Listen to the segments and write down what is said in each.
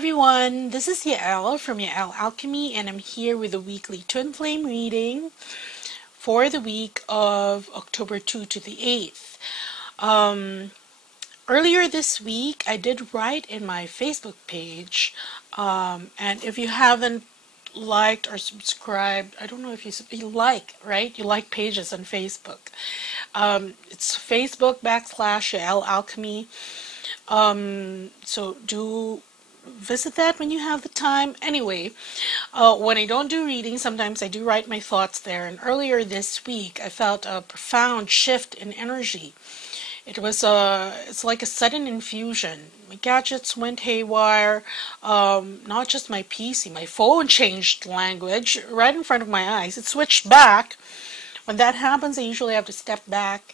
everyone, this is Yael from Yael Alchemy, and I'm here with a weekly twin flame reading for the week of October 2 to the 8th. Earlier this week, I did write in my Facebook page, and if you haven't liked or subscribed, I don't know if you like, right? You like pages on Facebook. It's Facebook.com/Yael Alchemy. So do visit that when you have the time. Anyway, when I don't do readings, sometimes I do write my thoughts there. And earlier this week, I felt a profound shift in energy. It's like a sudden infusion. My gadgets went haywire. Not just my PC, my phone changed language right in front of my eyes. It switched back. When that happens, I usually have to step back.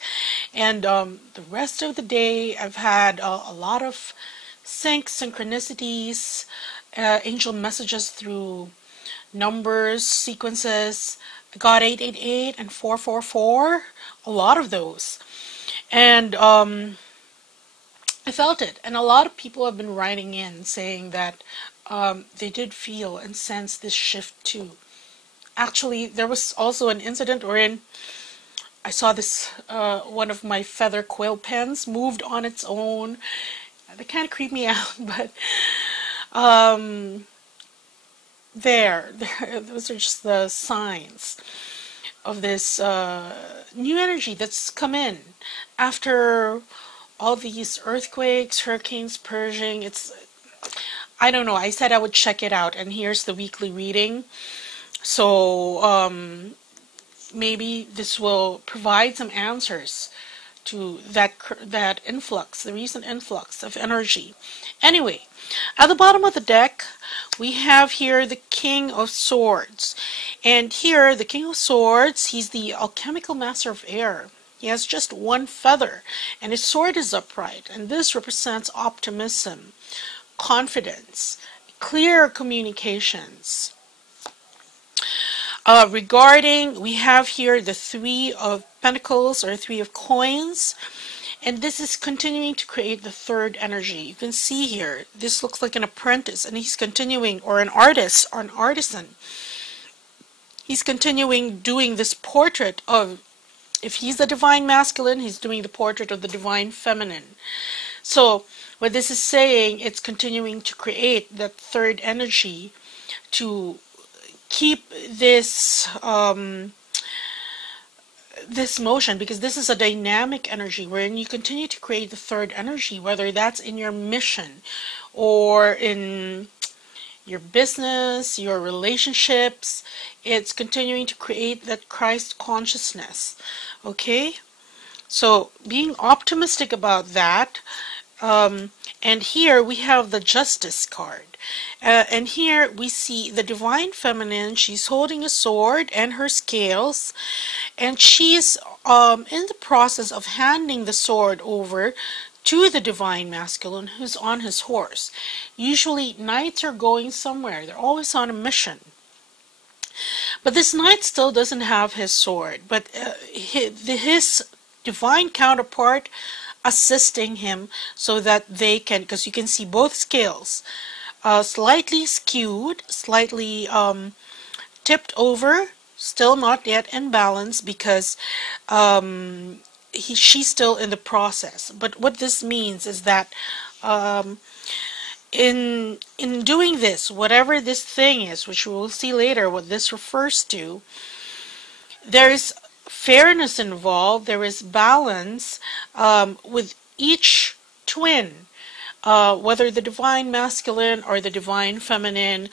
And the rest of the day, I've had a lot of synchronicities, angel messages through numbers, sequences. I got 888 and 444, a lot of those. And I felt it. And a lot of people have been writing in saying that they did feel and sense this shift too. Actually, there was also an incident wherein I saw this, one of my feather quill pens moved on its own. They kind of creep me out, but those are just the signs of this new energy that's come in after all these earthquakes, hurricanes, purging. I don't know, I said I would check it out, and here's the weekly reading. So maybe this will provide some answers to that influx, the recent influx of energy. Anyway, at the bottom of the deck, we have here the King of Swords. And here, the King of Swords, he's the alchemical master of air. He has just one feather, and his sword is upright. And this represents optimism, confidence, clear communications. We have here the Three of Pentacles or Three of Coins, and this is continuing to create the third energy. You can see here, this looks like an apprentice, and he's continuing, or an artist, or an artisan. He's continuing doing this portrait of, if he's the divine masculine, he's doing the portrait of the divine feminine. So, what this is saying, it's continuing to create that third energy to keep this this motion, because this is a dynamic energy wherein you continue to create the third energy, whether that's in your mission or in your business, your relationships. It's continuing to create that Christ consciousness. Okay, so being optimistic about that. And here we have the Justice card. And here we see the divine feminine. She's holding a sword and her scales, and she's in the process of handing the sword over to the divine masculine, who's on his horse. Usually knights are going somewhere. They're always on a mission. But this knight still doesn't have his sword, but his divine counterpart assisting him so that they can, because you can see both scales slightly skewed, slightly tipped over, still not yet in balance, because she's still in the process. But what this means is that in doing this, whatever this thing is, which we will see later what this refers to, there is fairness involved, there is balance with each twin, whether the divine masculine or the divine feminine,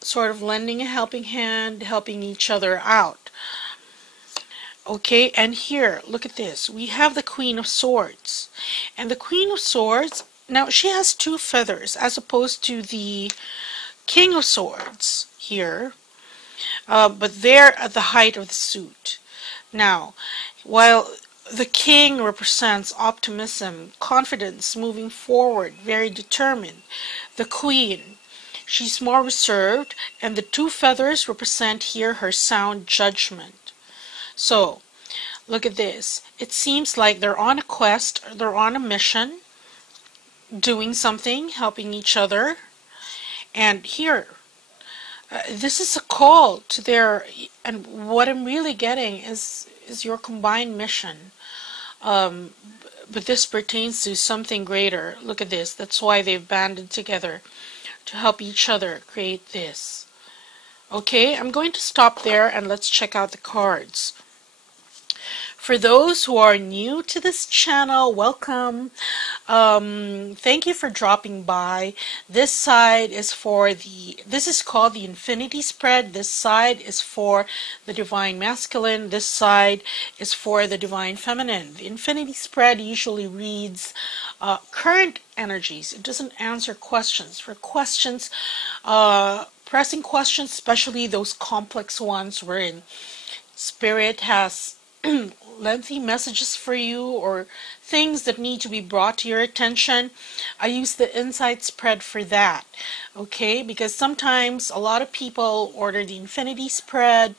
sort of lending a helping hand, helping each other out. Okay, and here, look at this. We have the Queen of Swords. And the Queen of Swords, now she has two feathers as opposed to the King of Swords here, but they're at the height of the suit. Now, while the king represents optimism, confidence, moving forward, very determined, the queen, she's more reserved, and the two feathers represent here her sound judgment. So, look at this. It seems like they're on a quest, they're on a mission, doing something, helping each other, And here, this is a call to their, and what I'm really getting is your combined mission. But this pertains to something greater. Look at this. That's why they've banded together to help each other create this. Okay, I'm going to stop there and let's check out the cards. For those who are new to this channel, welcome. Thank you for dropping by. This side is for this is called the Infinity Spread. This side is for the Divine Masculine. This side is for the Divine Feminine. The Infinity Spread usually reads current energies. It doesn't answer questions. For questions, pressing questions, especially those complex ones wherein Spirit has lengthy messages for you or things that need to be brought to your attention, I use the Insight Spread for that. Okay, because sometimes a lot of people order the Infinity Spread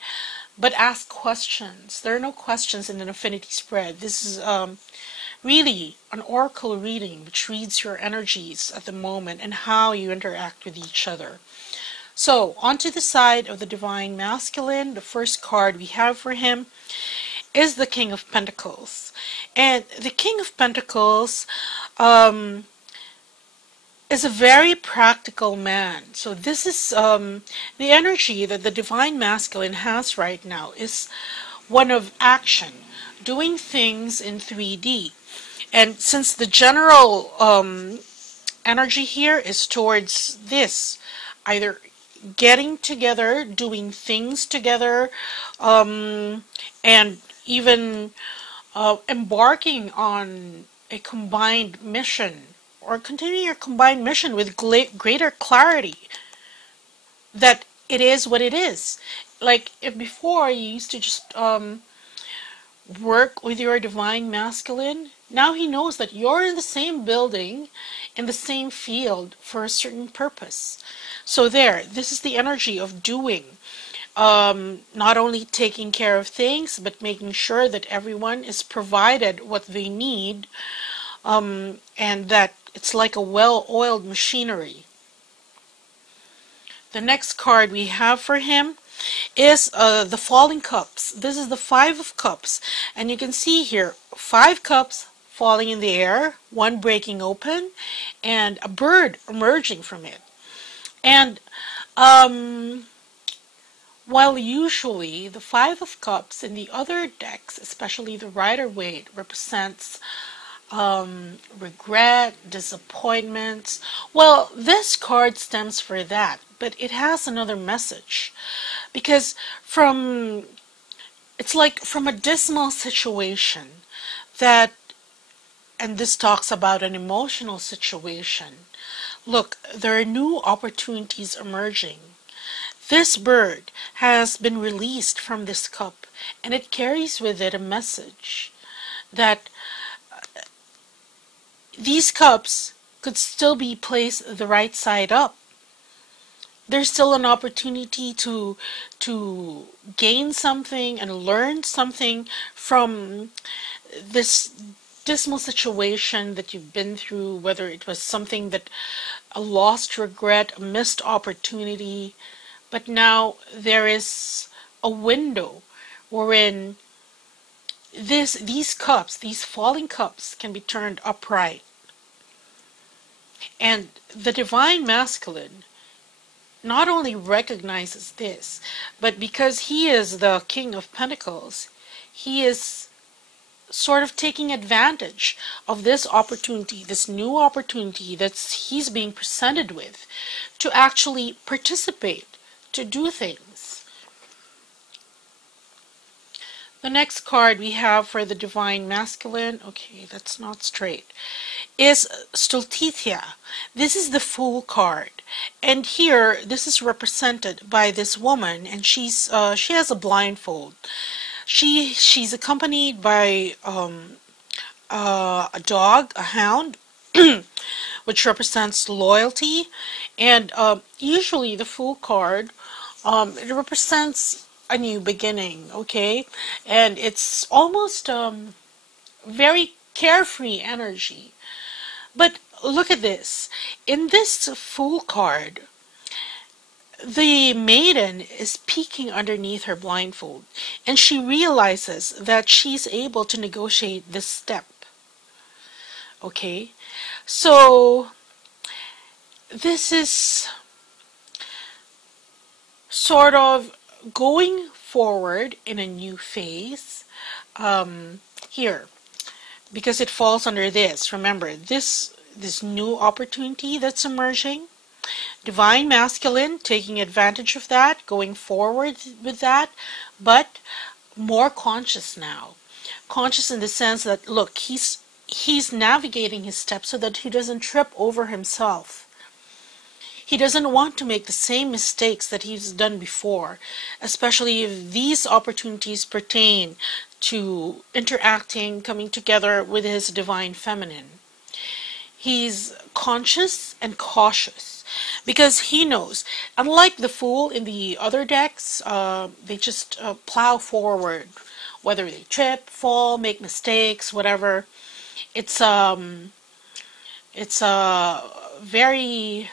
but ask questions. There are no questions in an Infinity Spread. This is really an oracle reading which reads your energies at the moment and how you interact with each other. So, onto the side of the Divine Masculine, the first card we have for him is the King of Pentacles. And the King of Pentacles is a very practical man. So this is the energy that the Divine Masculine has right now is one of action, doing things in 3D. And since the general energy here is towards this, either getting together, doing things together, and even embarking on a combined mission, or continuing your combined mission with greater clarity that it is what it is. Like if before you used to just work with your Divine Masculine, now he knows that you're in the same building, in the same field for a certain purpose. So this is the energy of doing. Not only taking care of things, but making sure that everyone is provided what they need, and that it's like a well-oiled machinery. The next card we have for him is the Falling Cups. This is the Five of Cups, and you can see here 5 cups falling in the air, one breaking open, and a bird emerging from it. And while usually the Five of Cups in the other decks, especially the Rider-Waite, represents regret, disappointments, well, this card stems for that, but it has another message. Because it's like from a dismal situation that, and this talks about an emotional situation. Look, there are new opportunities emerging. This bird has been released from this cup, and it carries with it a message that these cups could still be placed the right side up. There's still an opportunity to gain something and learn something from this dismal situation that you've been through, whether it was something that a lost regret, a missed opportunity. But now there is a window wherein these cups, these falling cups, can be turned upright. And the Divine Masculine not only recognizes this, but because he is the King of Pentacles, he is sort of taking advantage of this opportunity, this new opportunity that he's being presented with, to actually participate, to do things. The next card we have for the Divine Masculine, okay, that's not straight, is Stultitia. This is the Fool card. And here, this is represented by this woman, and she has a blindfold. She's accompanied by a dog, a hound, which represents loyalty. And usually the Fool card, it represents a new beginning, okay? And it's almost very carefree energy. But look at this. In this Fool card, the maiden is peeking underneath her blindfold, and she realizes that she's able to negotiate this step. Okay, so this is sort of going forward in a new phase here, because it falls under this. Remember, this new opportunity that's emerging. Divine Masculine, taking advantage of that, going forward with that, but more conscious now. Conscious in the sense that, look, he's navigating his steps so that he doesn't trip over himself. He doesn't want to make the same mistakes that he's done before, especially if these opportunities pertain to interacting, coming together with his divine feminine. He's conscious and cautious because he knows, unlike the Fool in the other decks, they just plow forward, whether they trip, fall, make mistakes, whatever. It's a very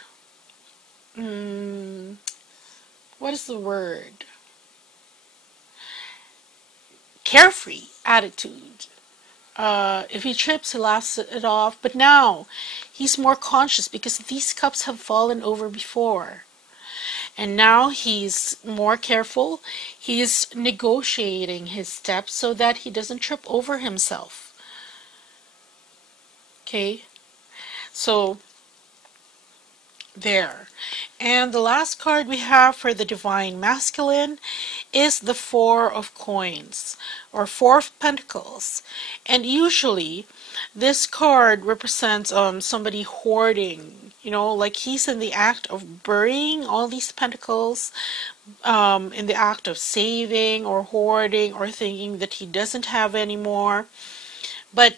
what is the word? Carefree attitude. If he trips, he laughs it off. But now, he's more conscious because these cups have fallen over before. And now he's more careful. He's negotiating his steps so that he doesn't trip over himself. Okay? So, there. And the last card we have for the Divine Masculine is the Four of Coins, or Four of Pentacles. And usually this card represents somebody hoarding, you know, like he's in the act of burying all these pentacles, in the act of saving or hoarding or thinking that he doesn't have any more. But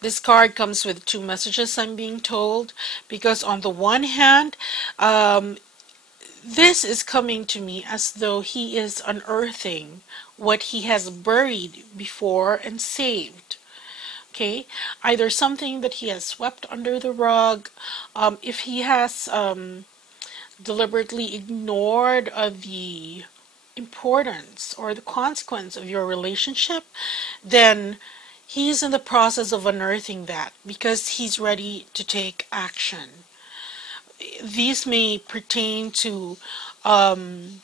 this card comes with two messages, I'm being told, because on the one hand, this is coming to me as though he is unearthing what he has buried before and saved. Okay, either something that he has swept under the rug, if he has deliberately ignored the importance or the consequence of your relationship, then he's in the process of unearthing that because he's ready to take action. These may pertain to in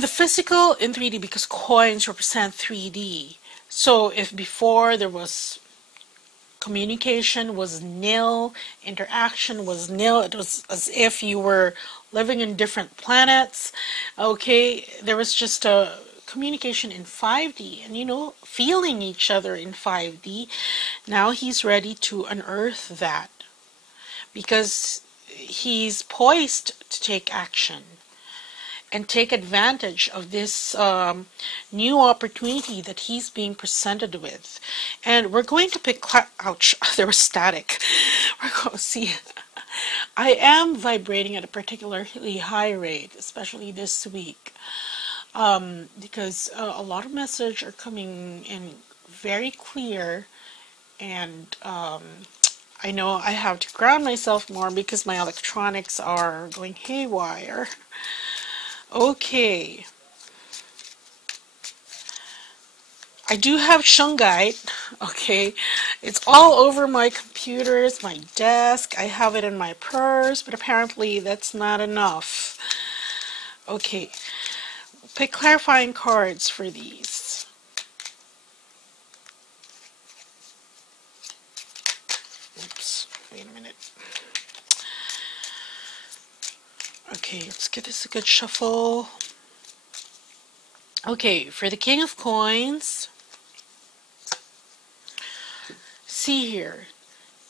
the physical, in 3D, because coins represent 3D. So if before there was communication was nil, interaction was nil, it was as if you were living in different planets. Okay, there was just a communication in 5D and, you know, feeling each other in 5D. Now he's ready to unearth that because he's poised to take action and take advantage of this new opportunity that he's being presented with. And we're going to pick, ouch, there was static. We're going to see. I am vibrating at a particularly high rate, especially this week. Because a lot of messages are coming in very clear, and I know I have to ground myself more because my electronics are going haywire. Okay. I do have shungite, okay. It's all over my computers, my desk. I have it in my purse, but apparently that's not enough. Okay. Pick clarifying cards for these. Oops, wait a minute. Okay, let's give this a good shuffle. Okay, for the King of Coins, see here.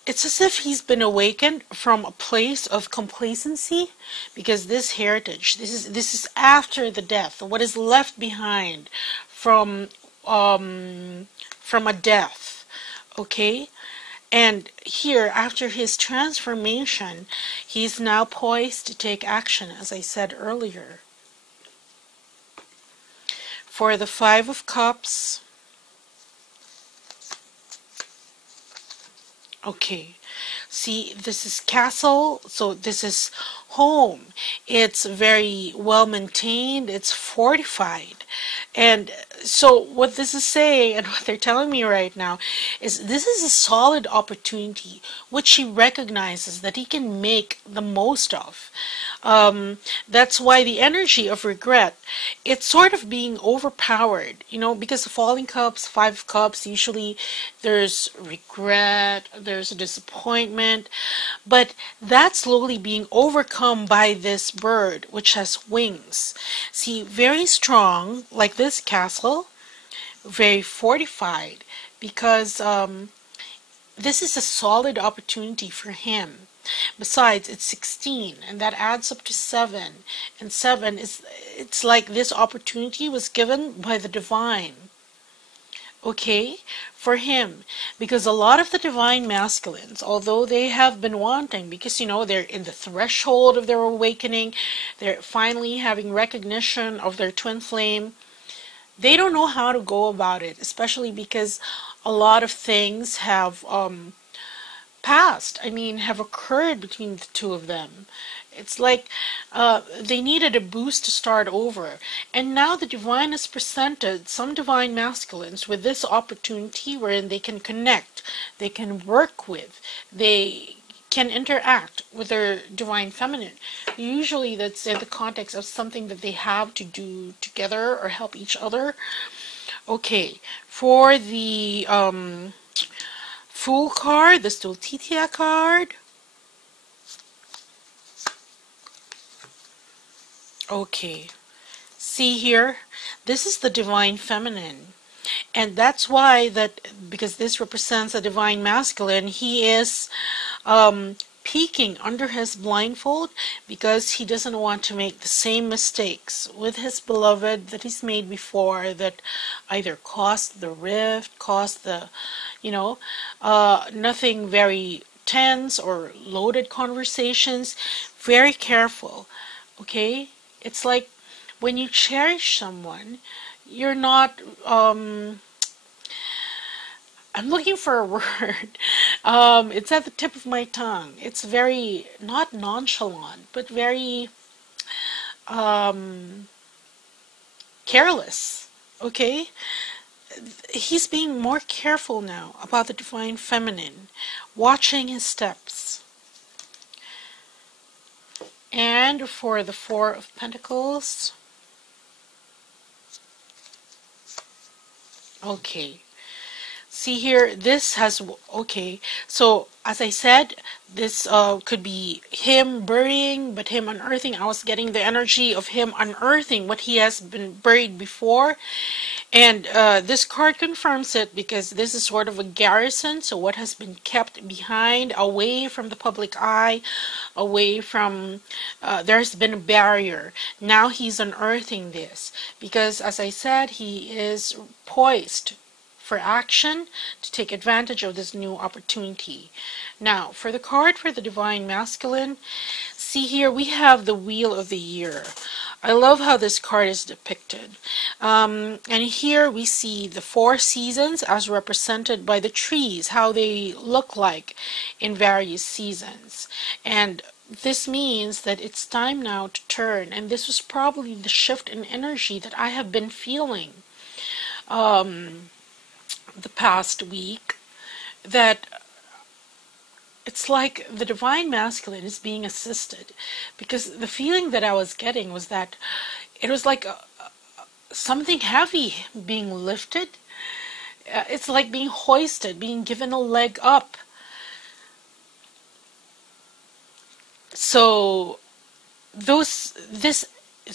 It's as if he's been awakened from a place of complacency, because this heritage, this is after the death, what is left behind from a death, okay? And here, after his transformation, he's now poised to take action, as I said earlier. For the Five of Cups, okay, See, this is castle, so this is home. It's very well maintained, it's fortified. And so what this is saying, and what they're telling me right now, is this is a solid opportunity which he recognizes that he can make the most of. That's why the energy of regret, it's sort of being overpowered, you know, because the falling cups, 5 cups, usually there's regret, there's a disappointment, but that's slowly being overcome by this bird, which has wings. See, very strong, like this castle, very fortified, because this is a solid opportunity for him. Besides, it's 16, and that adds up to 7. And 7 is, it's like this opportunity was given by the divine. Okay, for him, because a lot of the divine masculines, although they have been wanting, because you know they're in the threshold of their awakening, they're finally having recognition of their twin flame, they don't know how to go about it, especially because a lot of things have have occurred between the two of them. It's like they needed a boost to start over. And now the divine has presented some divine masculines with this opportunity wherein they can connect, they can work with, they can interact with their divine feminine. Usually that's in the context of something that they have to do together or help each other. Okay, for the Fool card, the Stultitia card. Okay, see here, this is the divine feminine, and that's why because this represents a divine masculine, he is peeking under his blindfold because he doesn't want to make the same mistakes with his beloved that he's made before, that either caused the rift, caused the, nothing very tense or loaded conversations. Very careful, okay? It's like when you cherish someone, you're not, I'm looking for a word. It's at the tip of my tongue. It's very, not nonchalant, but very careless, okay? He's being more careful now about the divine feminine, watching his steps. And for the Four of Pentacles, okay, see here, this has, okay, so as I said, this could be him burying, but him unearthing. I was getting the energy of him unearthing what he has been buried before. And this card confirms it, because this is sort of a garrison, so what has been kept behind, away from the public eye, away from, there's been a barrier. Now he's unearthing this, because as I said, he is poised for action to take advantage of this new opportunity. Now, for the card for the divine masculine, see here, we have the Wheel of the Year. I love how this card is depicted. And here we see the 4 seasons as represented by the trees, how they look like in various seasons. And this means that it's time now to turn. And this was probably the shift in energy that I have been feeling the past week, that it's like the divine masculine is being assisted, because the feeling that I was getting was that it was like something heavy being lifted. It's like being hoisted, being given a leg up. So this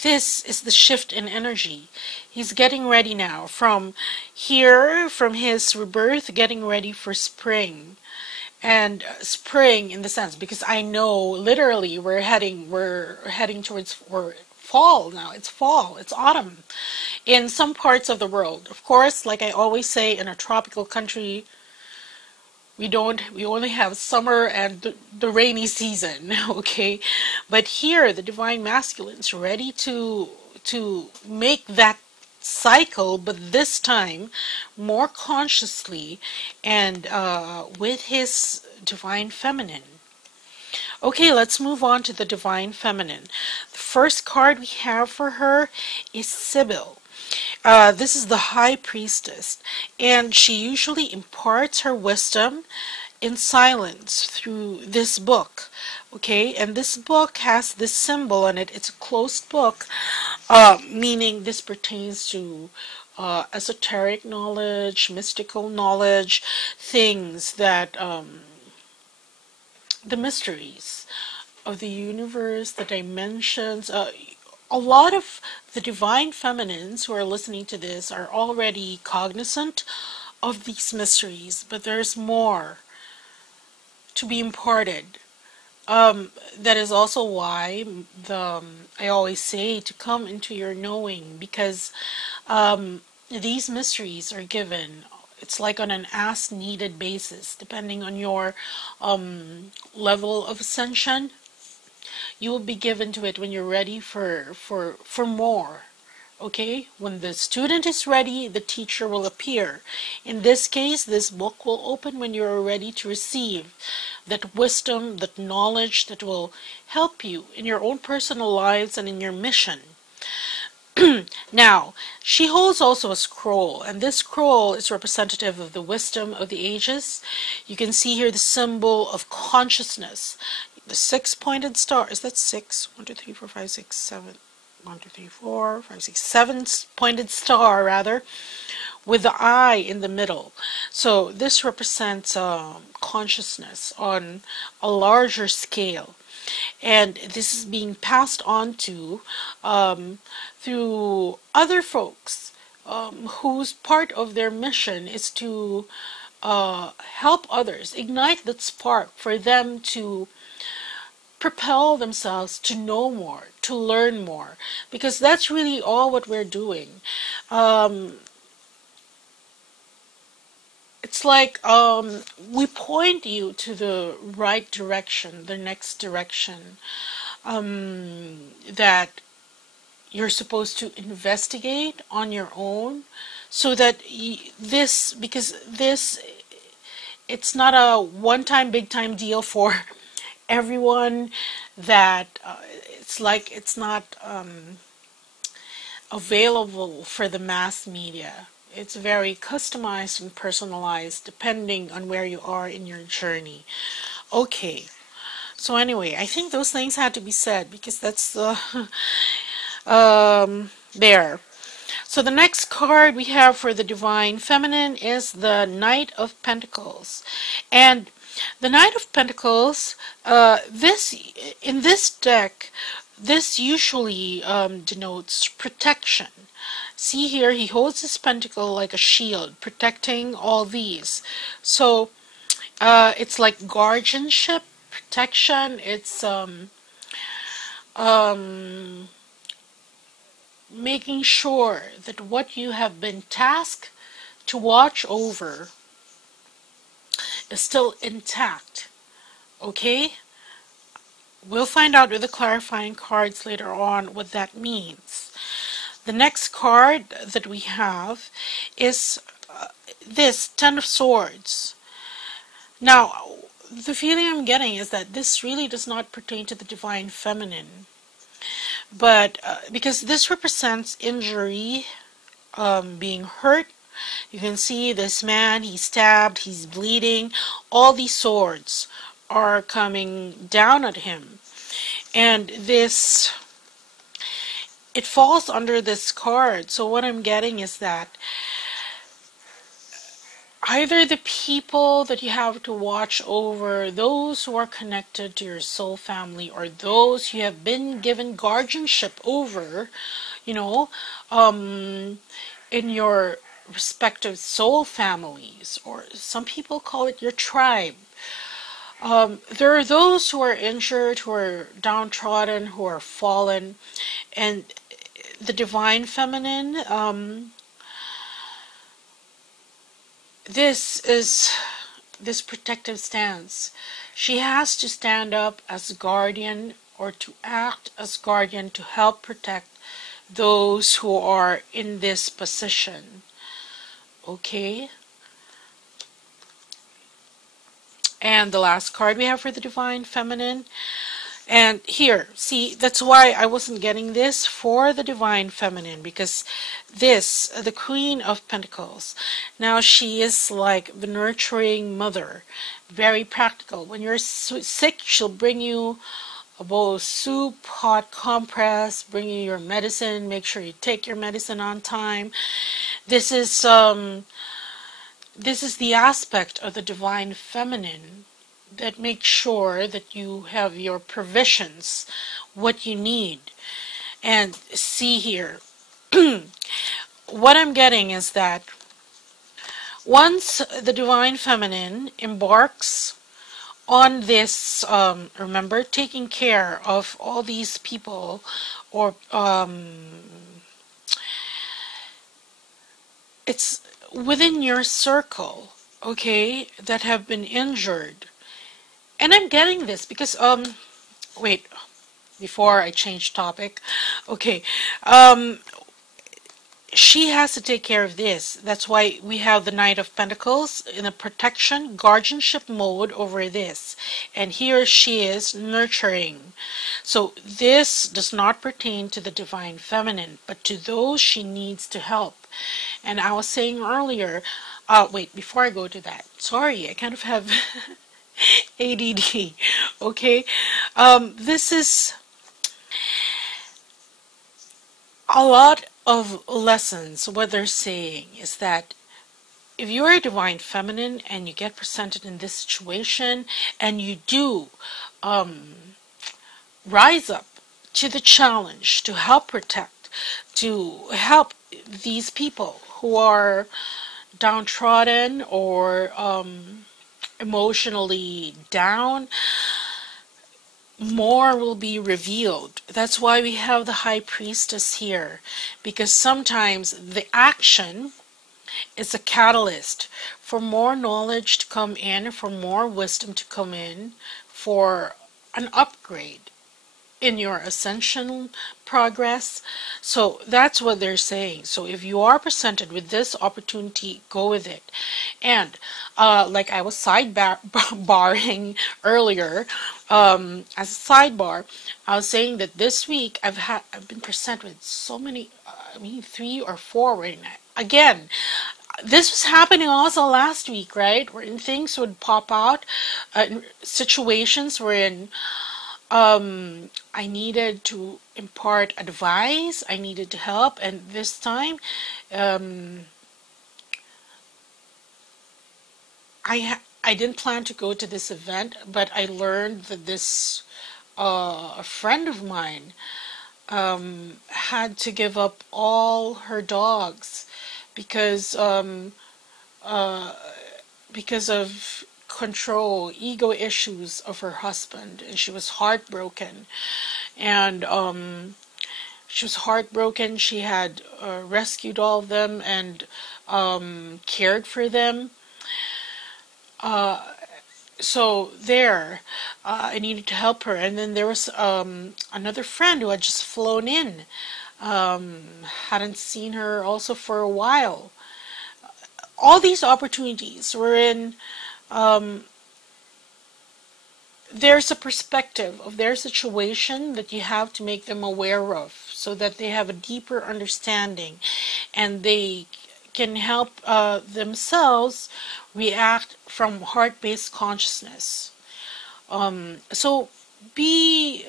is the shift in energy. He's getting ready now from here, from his rebirth, getting ready for spring. And spring in the sense, because I know literally we're heading towards fall now. It's fall, it's autumn in some parts of the world. Of course, like I always say, in a tropical country, we only have summer and the rainy season, okay? But here, the divine masculine's ready to make that cycle, but this time more consciously, and with his Divine Feminine. Okay, let's move on to the Divine Feminine. The first card we have for her is Sibyl. This is the High Priestess, and she usually imparts her wisdom in silence through this book. Okay, and this book has this symbol on it. It's a closed book, meaning this pertains to esoteric knowledge, mystical knowledge, things that the mysteries of the universe, the dimensions. A lot of the Divine Feminines who are listening to this are already cognizant of these mysteries, but there's more to be imparted. That is also why I always say to come into your knowing, because these mysteries are given. It's like on an as-needed basis, depending on your level of ascension. You will be given to it when you're ready for more. Okay? When the student is ready, the teacher will appear. In this case, this book will open when you're ready to receive that wisdom, that knowledge that will help you in your own personal lives and in your mission. Now, she holds also a scroll, and this scroll is representative of the wisdom of the ages. You can see here the symbol of consciousness. The 6-pointed star. Is that 6? 1, 2, 3, 4, 5, 6, 7. 1, 2, 3, 4, 5, 6, 7-pointed star, rather, with the eye in the middle. So this represents consciousness on a larger scale. And this is being passed on to through other folks whose part of their mission is to help others, ignite that spark for them to propel themselves to know more, to learn more, because that's really all what we're doing. It's like we point you to the right direction, the next direction that you're supposed to investigate on your own, so that because it's not a one-time big-time deal for everyone, that it's not available for the mass media. It's very customized and personalized depending on where you are in your journey. Okay, so anyway, I think those things had to be said because that's the there. So the next card we have for the Divine Feminine is the Knight of Pentacles. And the Knight of Pentacles, in this deck, this usually denotes protection. See here, he holds his pentacle like a shield, protecting all these. So it's like guardianship, protection. It's making sure that what you have been tasked to watch over is still intact. Okay? We'll find out with the clarifying cards later on what that means. The next card that we have is this 10 of Swords. Now, the feeling I'm getting is that this really does not pertain to the Divine Feminine. But because this represents injury, being hurt. You can see this man, he's stabbed, he's bleeding. All these swords are coming down at him. And this, it falls under this card. So what I'm getting is that either the people that you have to watch over, those who are connected to your soul family, or those you have been given guardianship over, you know, in your respective soul families, or some people call it your tribe. There are those who are injured, who are downtrodden, who are fallen, and the Divine Feminine, this is this protective stance. She has to stand up as guardian, or to act as guardian, to help protect those who are in this position. Okay? And the last card we have for the Divine Feminine. And here, see, that's why I wasn't getting this for the Divine Feminine, because this, the Queen of Pentacles, now she is like the nurturing mother, very practical. When you're sick, she'll bring you a bowl of soup, hot compress, bring you your medicine, make sure you take your medicine on time. This is the aspect of the Divine Feminine that makes sure that you have your provisions, what you need. And see here, what I'm getting is that once the Divine Feminine embarks on this, remember, taking care of all these people, or it's within your circle, okay, that have been injured. And I'm getting this because, wait, before I change topic, okay, she has to take care of this. That's why we have the Knight of Pentacles in a protection, guardianship mode over this. And here she is nurturing. So this does not pertain to the Divine Feminine, but to those she needs to help. And I was saying earlier, wait, before I go to that, sorry, I kind of have ADD, okay? This is a lot of lessons. What they're saying is that if you're a Divine Feminine and you get presented in this situation and you do rise up to the challenge to help protect, to help these people who are downtrodden or emotionally down, more will be revealed. That's why we have the High Priestess here, because sometimes the action is a catalyst for more knowledge to come in, for more wisdom to come in, for an upgrade in your ascension progress. So that's what they're saying. So if you are presented with this opportunity, go with it. And like I was sidebarring earlier, as a sidebar, I was saying that this week I've been presented with so many, 3 or 4 right now. Again, this was happening also last week, right? Wherein things would pop out, situations wherein I needed to impart advice, I needed to help, and this time I didn't plan to go to this event, but I learned that this a friend of mine had to give up all her dogs because of control, ego issues of her husband, and she was heartbroken. And she was heartbroken. She had rescued all of them and cared for them. So there, I needed to help her. And then there was another friend who had just flown in. Hadn't seen her also for a while. All these opportunities were in. There's a perspective of their situation that you have to make them aware of, so that they have a deeper understanding and they can help themselves react from heart-based consciousness. So be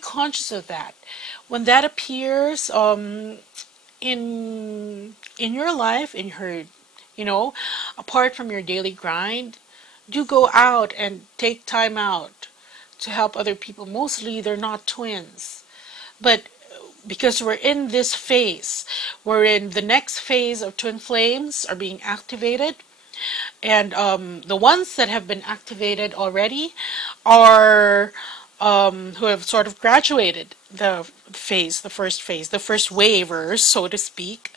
conscious of that. When that appears in your life, in her, apart from your daily grind, do go out and take time out to help other people. Mostly they're not twins, but because we're in this phase, we're in the next phase of twin flames are being activated, and the ones that have been activated already are who have sort of graduated the first wavers, so to speak.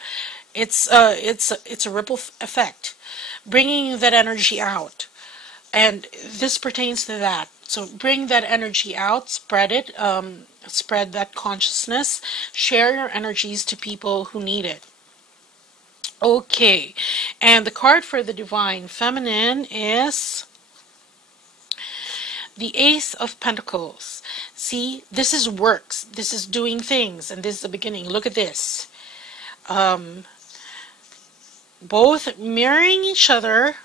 It's a ripple effect, bringing that energy out. And this pertains to that. So bring that energy out, spread it, spread that consciousness, share your energies to people who need it. Okay, and the card for the Divine Feminine is the Ace of Pentacles. See, this is works. This is doing things, and this is the beginning. Look at this. Both mirroring each other,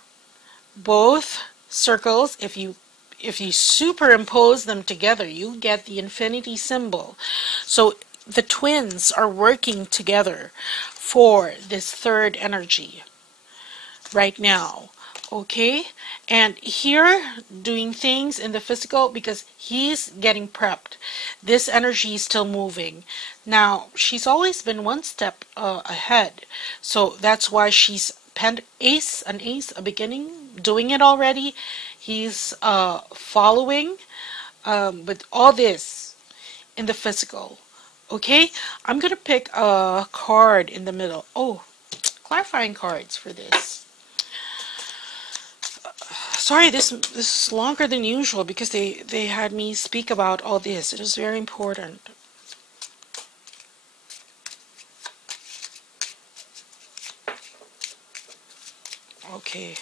both circles. If you superimpose them together, you get the infinity symbol. So the twins are working together for this third energy right now. Okay, and here doing things in the physical because he's getting prepped. This energy is still moving. Now, she's always been one step ahead, so that's why she's an ace, a beginning, doing it already. He's following with all this in the physical. Okay, I'm gonna pick a card in the middle. Oh, clarifying cards for this. Sorry, this is longer than usual because they had me speak about all this. It is very important. Okay.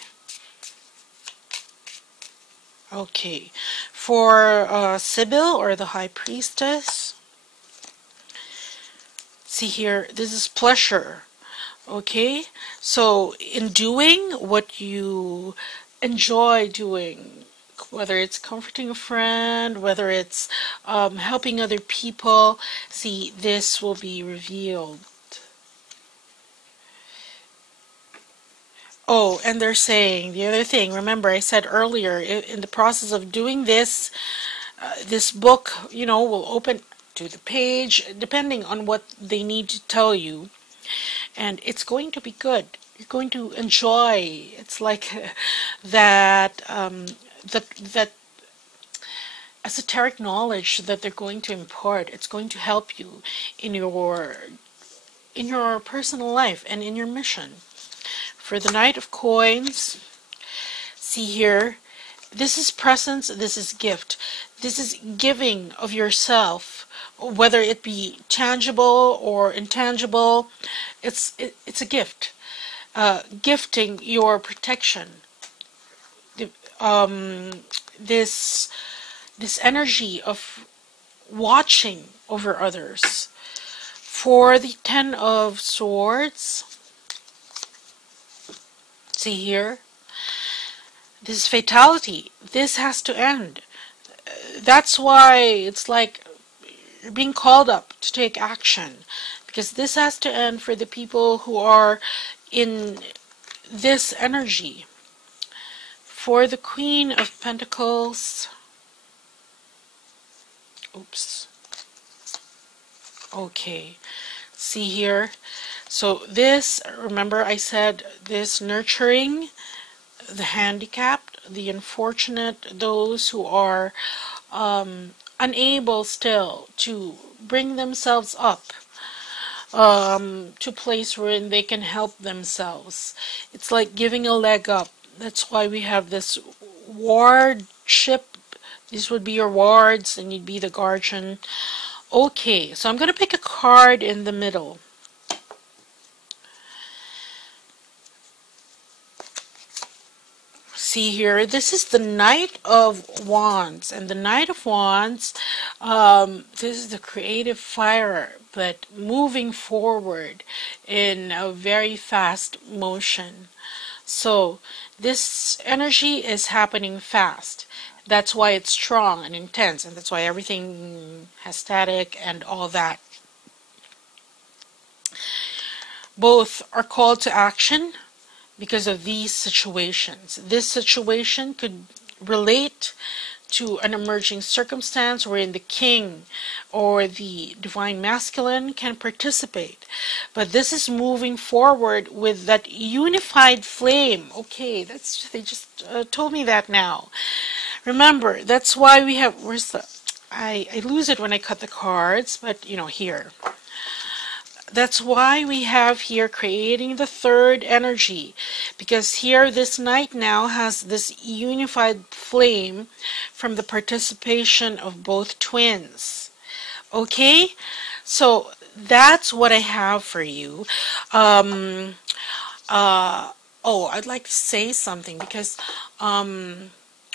Okay. For Sibyl, or the High Priestess, see here, this is pleasure. Okay? So, in doing what you enjoy doing, whether it's comforting a friend, whether it's helping other people, see, this will be revealed. Oh, and they're saying the other thing, remember I said earlier, in the process of doing this, this book, you know, will open to the page depending on what they need to tell you, and it's going to be good. You're going to enjoy. It's like that that esoteric knowledge that they're going to impart. It's going to help you in your personal life and in your mission. For the Knight of Coins, see here, this is presence, this is gift. This is giving of yourself, whether it be tangible or intangible. It's a gift. Gifting your protection, this energy of watching over others. For the Ten of Swords, see here, this is fatality. This has to end. That's why it's like you're being called up to take action, because this has to end for the people who are in this energy. For the Queen of Pentacles, oops, okay, see here, so this, remember I said this nurturing the handicapped, the unfortunate, those who are unable still to bring themselves up to a place where they can help themselves. It's like giving a leg up. That's why we have this wardship. These would be your wards, and you'd be the guardian. Okay, so I'm going to pick a card in the middle. See here, this is the Knight of Wands, and the Knight of Wands, this is the creative fire, but moving forward in a very fast motion. So this energy is happening fast. That's why it's strong and intense, and that's why everything has static and all that. Both are called to action because of these situations. This situation could relate to an emerging circumstance wherein the king or the divine masculine can participate. But this is moving forward with that unified flame. Okay, that's, they just told me that now. Remember, that's why we have, where's the, I lose it when I cut the cards, but you know, here. That's why we have here creating the third energy, because here this knight now has this unified flame from the participation of both twins. Okay, so that's what I have for you. Oh, I'd like to say something, because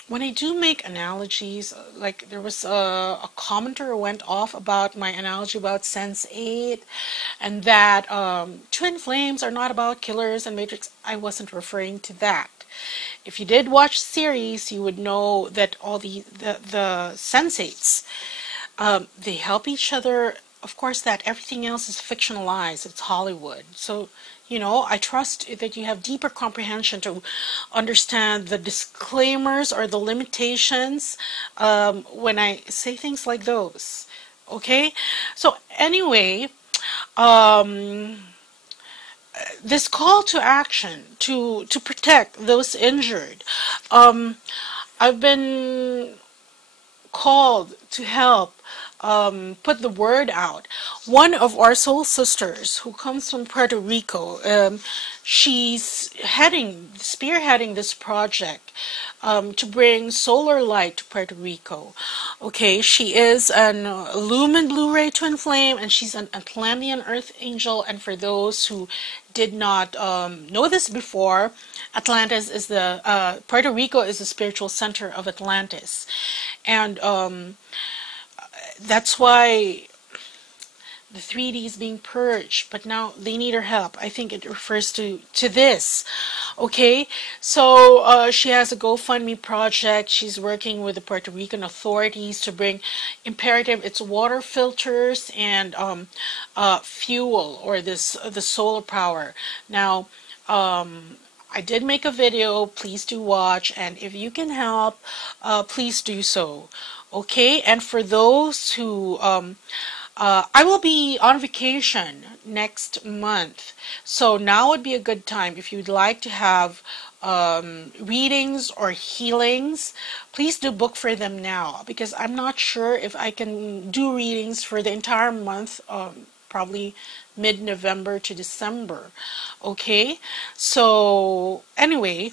when I do make analogies, like there was a commenter who went off about my analogy about Sense 8 and that twin flames are not about killers and matrix. I wasn't referring to that. If you did watch the series, you would know that all the sensates, they help each other. Of course, that everything else is fictionalized. It's Hollywood. So, you know, I trust that you have deeper comprehension to understand the disclaimers or the limitations when I say things like those. Okay? So, anyway, this call to action to protect those injured. I've been called to help put the word out. One of our soul sisters who comes from Puerto Rico, she's spearheading this project to bring solar light to Puerto Rico. Okay, she is an Lumen Blu-ray twin flame, and she's an Atlantean Earth Angel. And for those who did not know this before, Atlantis is Puerto Rico is the spiritual center of Atlantis. And that's why the 3D is being purged, but now they need her help. I think it refers to this. Okay, so she has a GoFundMe project. She's working with the Puerto Rican authorities to bring imperative. It's water filters and fuel, or the solar power. Now, I did make a video. Please do watch, and if you can help, please do so. Okay, and for those who I will be on vacation next month, so now would be a good time if you'd like to have readings or healings. Please do book for them now, because I'm not sure if I can do readings for the entire month, probably mid-November to December. Okay, so anyway,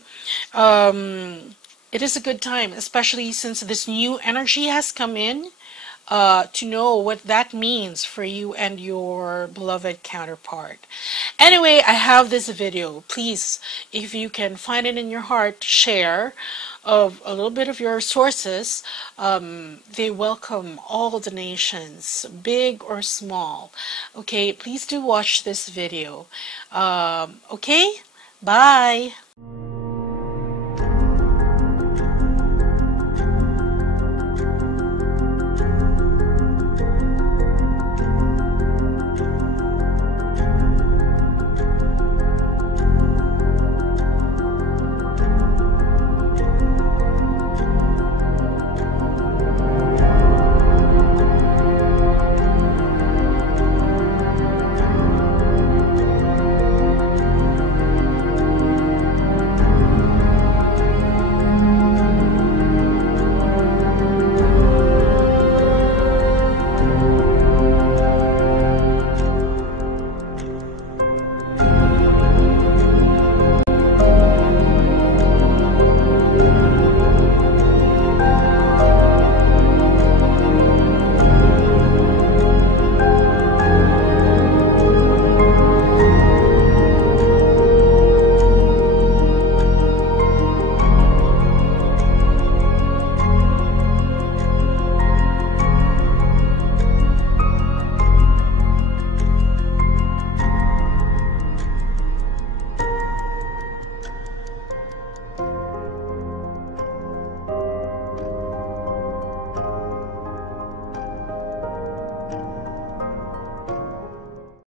it is a good time, especially since this new energy has come in, to know what that means for you and your beloved counterpart. Anyway, I have this video. Please, if you can find it in your heart, share of a little bit of your sources. They welcome all donations, big or small. Okay, please do watch this video. Okay, bye.